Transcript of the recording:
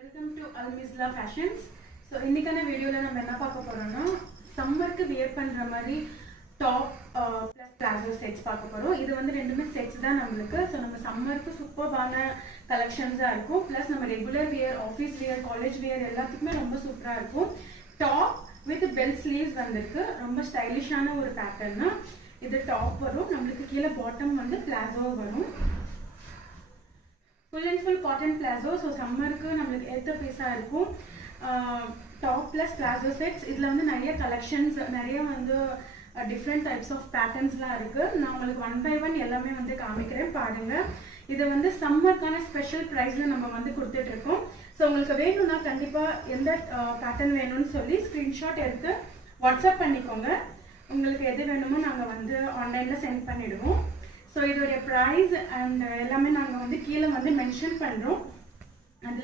Welcome to Almisla Fashions. So இன்றைக்கான வீடியோவில் நம்ம என்ன பார்க்க போகிறோம்னா சம்மருக்கு வியர் பண்ணுற மாதிரி டாப் ப்ளஸ் பிளாசோ செட்ஸ் பார்க்க போகிறோம். இது வந்து ரெண்டுமே செட்ஸ் தான் நம்மளுக்கு. ஸோ நம்ம சம்மருக்கு சூப்பர்பான கலெக்ஷன்ஸாக இருக்கும். ப்ளஸ் நம்ம regular wear, office wear, college wear எல்லாத்துக்குமே ரொம்ப சூப்பராக இருக்கும். டாப் வித் பெல் ஸ்லீவ்ஸ் வந்திருக்கு. ரொம்ப ஸ்டைலிஷான ஒரு பேட்டர்னு. இது டாப் வரும், நம்மளுக்கு கீழே பாட்டம் வந்து பிளாசோ வரும். Full and full cotton palazzo. So சம்மருக்கு நம்மளுக்கு ஏற்ற பீஸாக இருக்கும். Top plus palazzo sets. இதில் வந்து நிறைய கலெக்ஷன்ஸ், நிறைய வந்து டிஃப்ரெண்ட் டைப்ஸ் ஆஃப் பேட்டர்ன்ஸ்லாம் இருக்குது. நான் உங்களுக்கு 1 by 1 எல்லாமே வந்து காமிக்கிறேன், பாருங்கள். இதை வந்து சம்மருக்கான ஸ்பெஷல் ப்ரைஸில் நம்ம வந்து கொடுத்துட்ருக்கோம். ஸோ உங்களுக்கு வேணும்னா கண்டிப்பாக எந்த பேட்டர்ன் வேணும்னு சொல்லி ஸ்க்ரீன்ஷாட் எடுத்து வாட்ஸ்அப் பண்ணிக்கோங்க. உங்களுக்கு எது வேணுமோ நாங்கள் வந்து ஆன்லைனில் சென்ட் பண்ணிவிடுவோம். ஸோ இதோடைய ப்ரைஸ் அண்ட் எல்லாமே நாங்கள் வந்து கீழே வந்து மென்ஷன் பண்ணுறோம். அதில்